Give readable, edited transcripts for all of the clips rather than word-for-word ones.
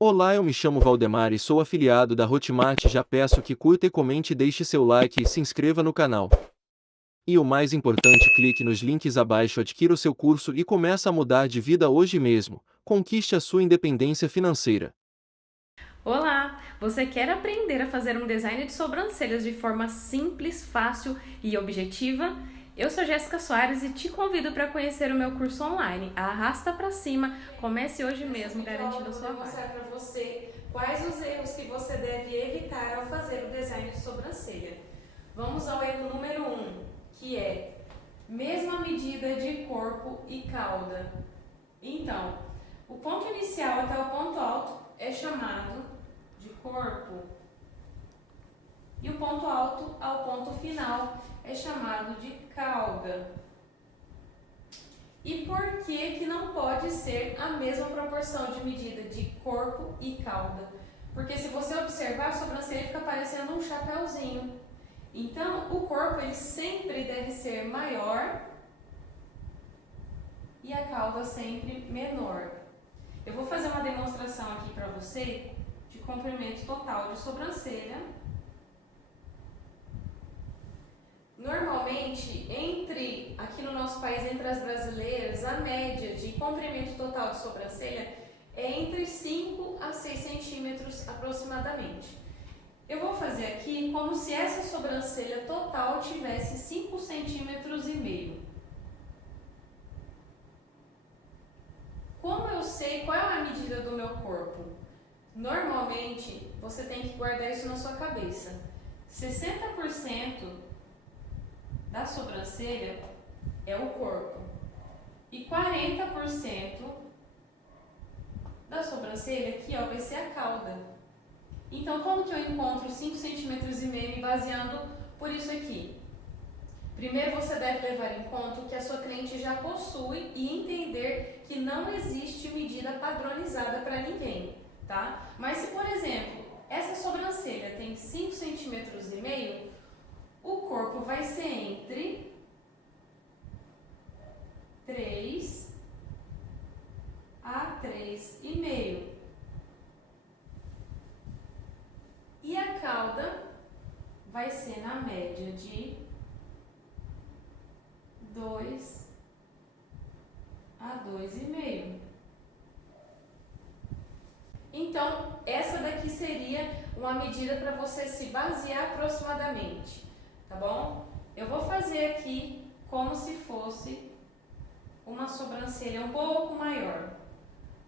Olá, eu me chamo Valdemar e sou afiliado da Hotmart. Já peço que curta e comente, deixe seu like e se inscreva no canal. E o mais importante, clique nos links abaixo, adquira o seu curso e comece a mudar de vida hoje mesmo. Conquiste a sua independência financeira. Olá! Você quer aprender a fazer um design de sobrancelhas de forma simples, fácil e objetiva? Eu sou Jéssica Soares e te convido para conhecer o meu curso online. Arrasta para cima, comece hoje mesmo garantindo sua vaga. Eu vou mostrar para você quais os erros que você deve evitar ao fazer o design de sobrancelha. Vamos ao erro número 1, que é mesma medida de corpo e cauda. Então, o ponto inicial até o ponto alto é chamado de corpo e o ponto alto ao ponto final é chamado de cauda. E por que não pode ser a mesma proporção de medida de corpo e cauda? Porque se você observar, a sobrancelha fica parecendo um chapéuzinho. Então, o corpo ele sempre deve ser maior e a cauda sempre menor. Eu vou fazer uma demonstração aqui para você de comprimento total de sobrancelha. Normalmente, aqui no nosso país, entre as brasileiras, a média de comprimento total de sobrancelha é entre 5 a 6 centímetros aproximadamente. Eu vou fazer aqui como se essa sobrancelha total tivesse 5 centímetros e meio. Como eu sei qual é a medida do meu corpo? Normalmente, você tem que guardar isso na sua cabeça. 60% da sobrancelha é o corpo e 40% da sobrancelha aqui vai ser a cauda. Então, como que eu encontro 5 centímetros e meio me baseando por isso aqui? Primeiro, você deve levar em conta o que a sua cliente já possui e entender que não existe medida padronizada para ninguém, tá? Mas se, por exemplo, essa sobrancelha tem 5 centímetros e meio, o corpo vai ser entre 3 a 3,5. E a cauda vai ser na média de 2 a 2,5. Então, essa daqui seria uma medida para você se basear aproximadamente, tá bom? Eu vou fazer aqui como se fosse uma sobrancelha um pouco maior,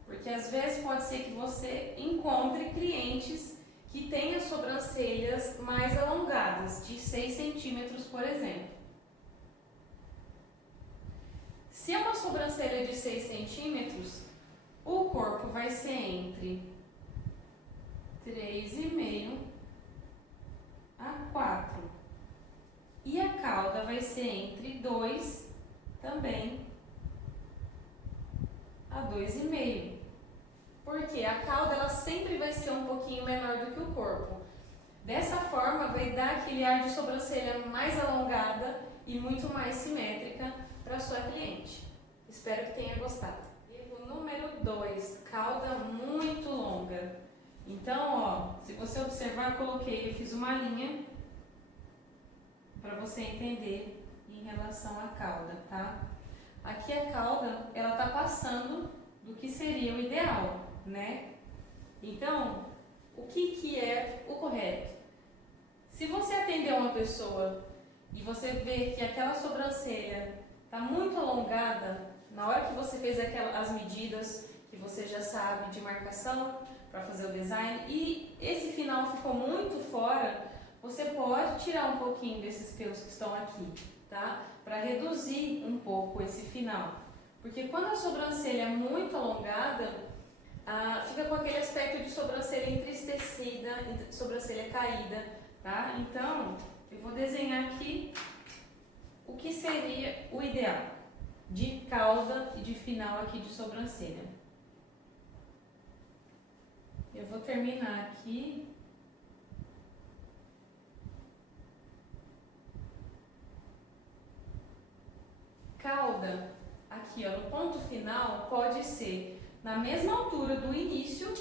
porque às vezes pode ser que você encontre clientes que tenham sobrancelhas mais alongadas, de 6 centímetros, por exemplo. Se é uma sobrancelha de 6 centímetros, o corpo vai ser entre 3,5 a 4. E a cauda vai ser entre 2 também a 2,5. Porque a cauda ela sempre vai ser um pouquinho menor do que o corpo. Dessa forma, vai dar aquele ar de sobrancelha mais alongada e muito mais simétrica para sua cliente. Espero que tenha gostado. Erro número 2, cauda muito longa. Então, se você observar, eu fiz uma linha para você entender em relação à cauda, tá? Aqui a cauda, ela tá passando do que seria o ideal, né? Então, o que é o correto? Se você atender uma pessoa e você vê que aquela sobrancelha está muito alongada, na hora que você fez as medidas que você já sabe de marcação para fazer o design e esse final ficou muito fora, você pode tirar um pouquinho desses pelos que estão aqui, tá? Para reduzir um pouco esse final. Porque quando a sobrancelha é muito alongada, fica com aquele aspecto de sobrancelha entristecida, sobrancelha caída, tá? Então, eu vou desenhar aqui o que seria o ideal de cauda e de final aqui de sobrancelha. Eu vou terminar aqui. Cauda, aqui no ponto final, pode ser na mesma altura do início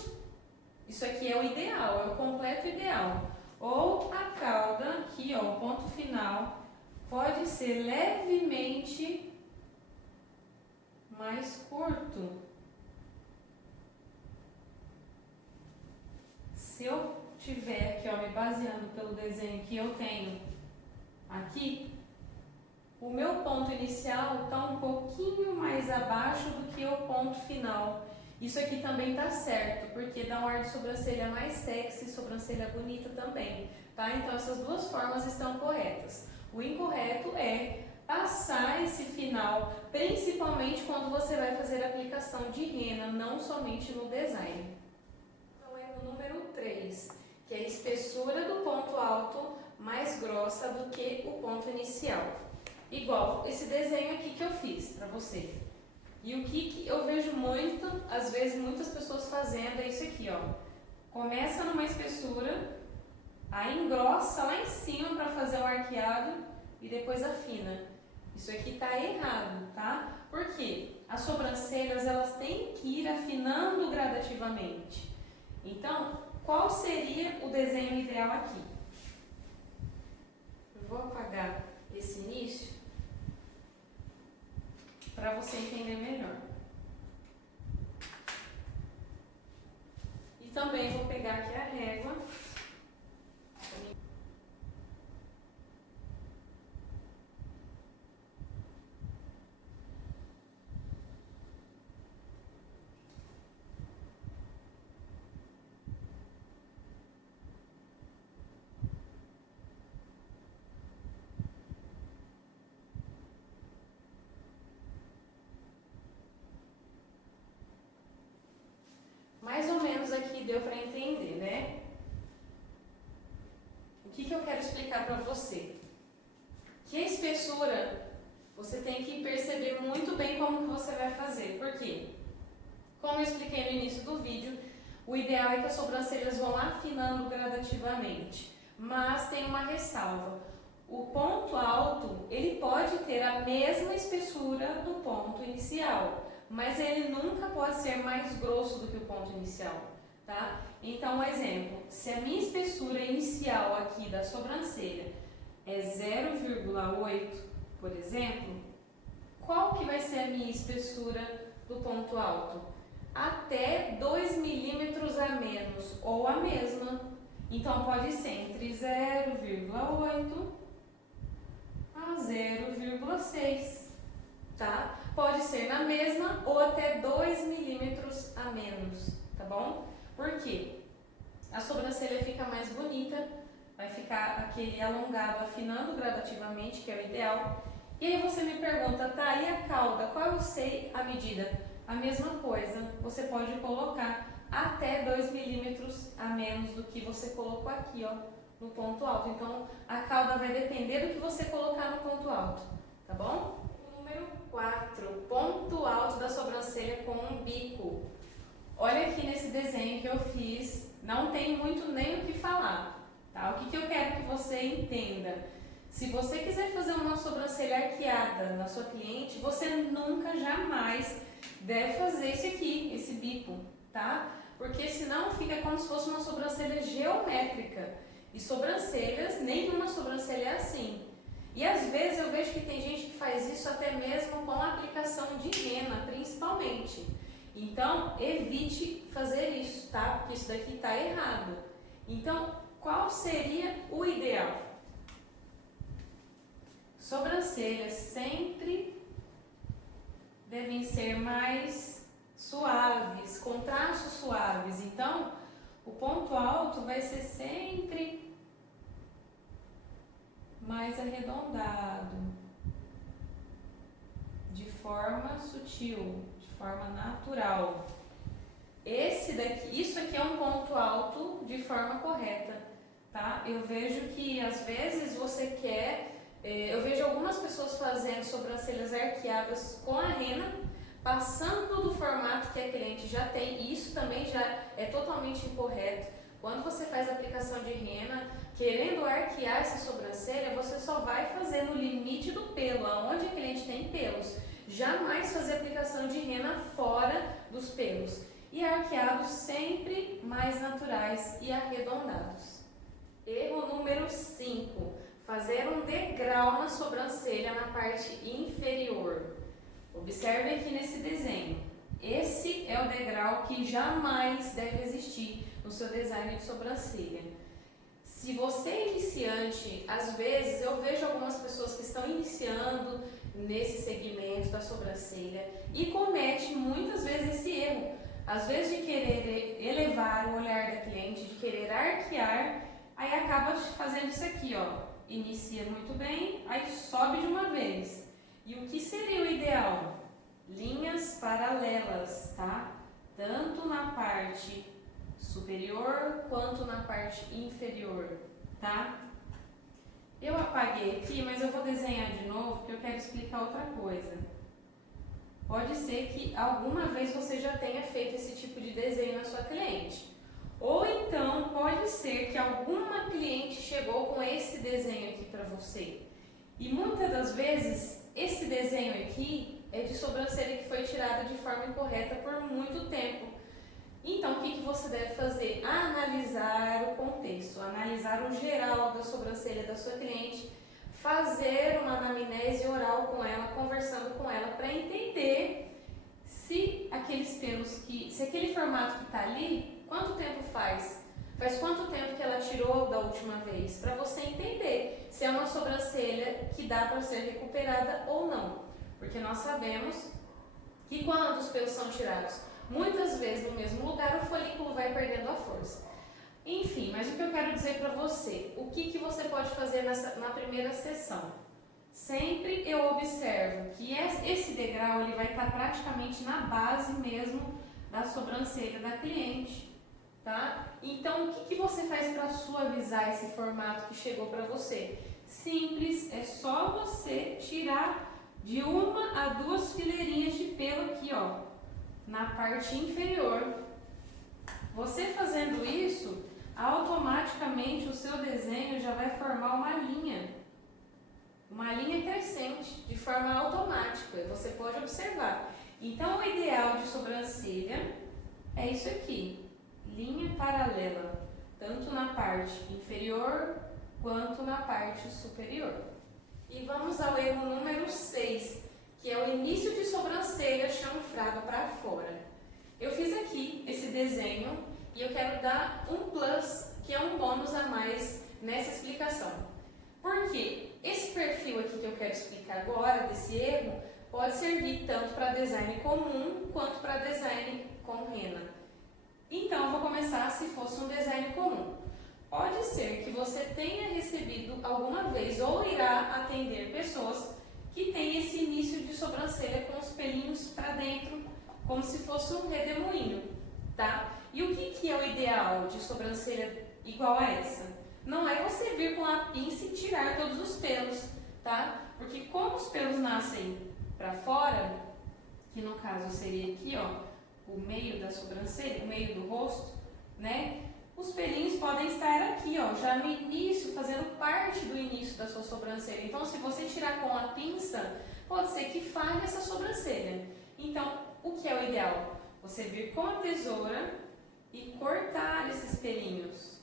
aqui é o ideal, é o completo ideal. Ou a cauda, aqui ó, o ponto final, pode ser levemente mais curto. Se eu tiver aqui, ó, me baseando pelo desenho que eu tenho aqui, o meu ponto inicial está um pouquinho mais abaixo do que o ponto final. Isso aqui também tá certo, porque dá um ar de sobrancelha mais sexy, sobrancelha bonita também, tá? Então essas duas formas estão corretas. O incorreto é passar esse final, principalmente quando você vai fazer a aplicação de rena, não somente no design. Então é o número 3, que é a espessura do ponto alto mais grossa do que o ponto inicial. Igual esse desenho aqui que eu fiz para você. E o que eu vejo muito, às vezes muitas pessoas fazendo é isso aqui, ó. Começa numa espessura, aí engrossa lá em cima para fazer o arqueado e depois afina. Isso aqui tá errado, tá? Por quê? As sobrancelhas, elas têm que ir afinando gradativamente. Então, qual seria o desenho ideal aqui? Eu vou apagar esse início para você entender melhor. E também vou pegar aqui a régua. Mais ou menos aqui deu para entender, né? O que eu quero explicar para você? Que a espessura, você tem que perceber muito bem como que você vai fazer. Por quê? Como eu expliquei no início do vídeo, o ideal é que as sobrancelhas vão afinando gradativamente. Mas tem uma ressalva. O ponto alto, ele pode ter a mesma espessura do ponto inicial, mas ele nunca pode ser mais grosso do que o ponto inicial, tá? Então, um exemplo, se a minha espessura inicial aqui da sobrancelha é 0,8, por exemplo, qual que vai ser a minha espessura do ponto alto? Até 2 milímetros a menos, ou a mesma. Então, pode ser entre 0,8 a 0,6, tá? Pode ser na mesma ou até 2 milímetros a menos, tá bom? Por quê? A sobrancelha fica mais bonita, vai ficar aquele alongado afinando gradativamente, que é o ideal. E aí você me pergunta, tá, e a cauda? Qual eu sei a medida? A mesma coisa, você pode colocar até 2 milímetros a menos do que você colocou aqui, ó, no ponto alto. Então, a cauda vai depender do que você colocar no ponto alto, tá bom? Número 4, ponto alto da sobrancelha com um bico. Olha aqui nesse desenho que eu fiz, não tem muito nem o que falar, tá? O que eu quero que você entenda? Se você quiser fazer uma sobrancelha arqueada na sua cliente, você nunca, jamais deve fazer esse aqui, esse bico, tá? Porque senão fica como se fosse uma sobrancelha geométrica. E sobrancelhas, nenhuma sobrancelha é assim. E às vezes eu vejo que tem gente que faz isso até mesmo com a aplicação de rena, principalmente. Então, evite fazer isso, tá? Porque isso daqui tá errado. Então, qual seria o ideal? Sobrancelhas sempre devem ser mais suaves, com traços suaves. Então, o ponto alto vai ser sempre mais arredondado, de forma sutil, de forma natural. Isso aqui é um ponto alto de forma correta, tá? Eu vejo que às vezes você quer, eu vejo algumas pessoas fazendo sobrancelhas arqueadas com a rena, passando do formato que a cliente já tem, e isso também já é totalmente incorreto. Quando você faz a aplicação de rena, querendo arquear essa sobrancelha, você só vai fazer no limite do pelo, aonde a cliente tem pelos. Jamais fazer aplicação de rena fora dos pelos. e arqueados sempre mais naturais e arredondados. Erro número 5. Fazer um degrau na sobrancelha na parte inferior. Observe aqui nesse desenho. Esse é o degrau que jamais deve existir no seu design de sobrancelha. Se você é iniciante, às vezes eu vejo algumas pessoas que estão iniciando nesse segmento da sobrancelha e comete muitas vezes esse erro. Às vezes de querer elevar o olhar da cliente, de querer arquear, aí acaba fazendo isso aqui, ó. Inicia muito bem, aí sobe de uma vez. E o que seria o ideal? Linhas paralelas, tá? Tanto na parte superior quanto na parte inferior, tá? Eu apaguei aqui, mas eu vou desenhar de novo porque eu quero explicar outra coisa. Pode ser que alguma vez você já tenha feito esse tipo de desenho na sua cliente. Ou então pode ser que alguma cliente chegou com esse desenho aqui para você. E muitas das vezes esse desenho aqui é de sobrancelha que foi tirada de forma incorreta por muito tempo. Então o que você deve fazer? Analisar o contexto, analisar o geral da sobrancelha da sua cliente, fazer uma anamnese oral com ela, conversando com ela para entender se aqueles pelos se aquele formato que está ali, quanto tempo faz? Faz quanto tempo que ela tirou da última vez? Para você entender se é uma sobrancelha que dá para ser recuperada ou não. Porque nós sabemos que quando os pelos são tirados muitas vezes no mesmo lugar, o folículo vai perdendo a força. Enfim, mas o que eu quero dizer para você, o que você pode fazer na primeira sessão? Sempre eu observo que esse degrau ele vai estar praticamente na base mesmo da sobrancelha da cliente, tá? Então, o que você faz para suavizar esse formato que chegou para você? Simples, é só você tirar de 1 a 2 fileirinhas de pelo aqui, ó, na parte inferior. Você fazendo isso, automaticamente o seu desenho já vai formar uma linha crescente, de forma automática, você pode observar. Então, o ideal de sobrancelha é isso aqui, linha paralela, tanto na parte inferior quanto na parte superior. E vamos ao erro número 6, que é o início de sobrancelha chanfrado para fora. Eu fiz aqui esse desenho e eu quero dar um plus, que é um bônus a mais nessa explicação. Por quê? Esse perfil aqui que eu quero explicar agora, desse erro, pode servir tanto para design comum quanto para design com rena. Então, eu vou começar se fosse um design comum. Pode ser que você tenha recebido alguma vez ou irá atender pessoas que têm esse início de sobrancelha com os pelinhos para dentro, como se fosse um redemoinho, tá? E o que é o ideal de sobrancelha igual a essa? Não é você vir com a pinça e tirar todos os pelos, tá? Porque como os pelos nascem para fora, que no caso seria aqui, ó, o meio da sobrancelha, o meio do rosto, né? Os pelinhos podem estar aqui, ó, já no início, fazendo parte do início da sua sobrancelha. Então, se você tirar com a pinça, pode ser que falhe essa sobrancelha. Então, o que é o ideal? Você vir com a tesoura e cortar esses pelinhos.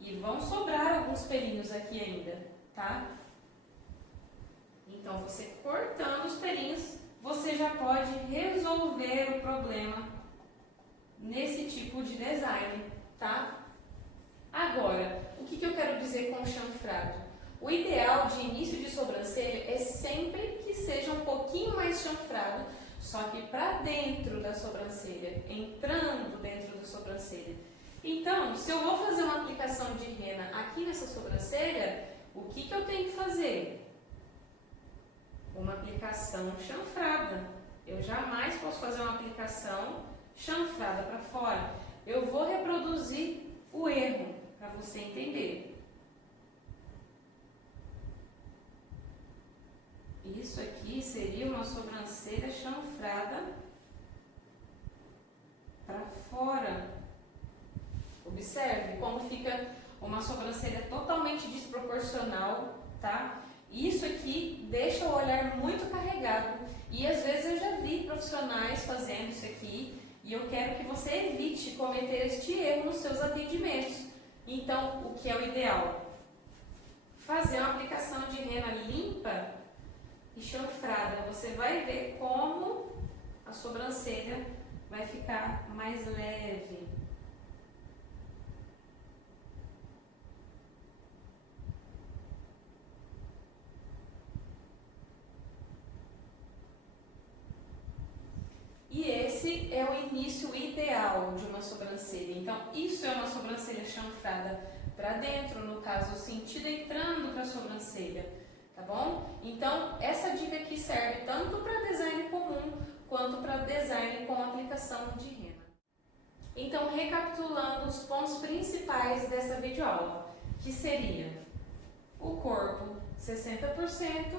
E vão sobrar alguns pelinhos aqui ainda, tá? Então, você cortando os pelinhos, você já pode resolver o problema nesse tipo de design, tá? Agora, o que eu quero dizer com chanfrado? O ideal de início de sobrancelha é sempre que seja um pouquinho mais chanfrado, só que para dentro da sobrancelha, entrando dentro da sobrancelha. Então, se eu vou fazer uma aplicação de rena aqui nessa sobrancelha, o que eu tenho que fazer? Uma aplicação chanfrada. Eu jamais posso fazer uma aplicação chanfrada para fora. Eu vou reproduzir o erro para você entender. Isso aqui seria uma sobrancelha chanfrada para fora. Observe como fica uma sobrancelha totalmente desproporcional, tá? Isso aqui deixa o olhar muito carregado e às vezes eu já vi profissionais fazendo isso aqui E eu quero que você evite cometer este erro nos seus atendimentos. Então, o que é o ideal? Fazer uma aplicação de rena limpa e chanfrada. Você vai ver como a sobrancelha vai ficar mais leve. E esse é o início ideal de uma sobrancelha. Então, isso é uma sobrancelha chanfrada para dentro, no caso, o sentido entrando para a sobrancelha, tá bom? Então, essa dica aqui serve tanto para design comum quanto para design com aplicação de rena. Então, recapitulando os pontos principais dessa videoaula, que seria o corpo 60%,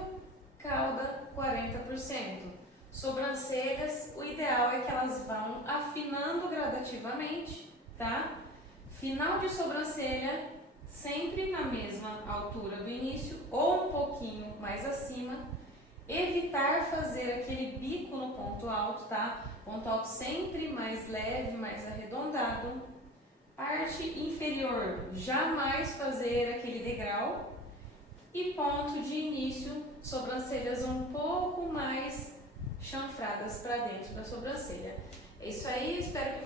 cauda 40%. Sobrancelhas, o ideal é que elas vão afinando gradativamente, tá? Final de sobrancelha, sempre na mesma altura do início ou um pouquinho mais acima. Evitar fazer aquele bico no ponto alto, tá? Ponto alto sempre mais leve, mais arredondado. Parte inferior, jamais fazer aquele degrau. E ponto de início, sobrancelhas um pouco mais chanfradas para dentro da sobrancelha. É isso aí, espero que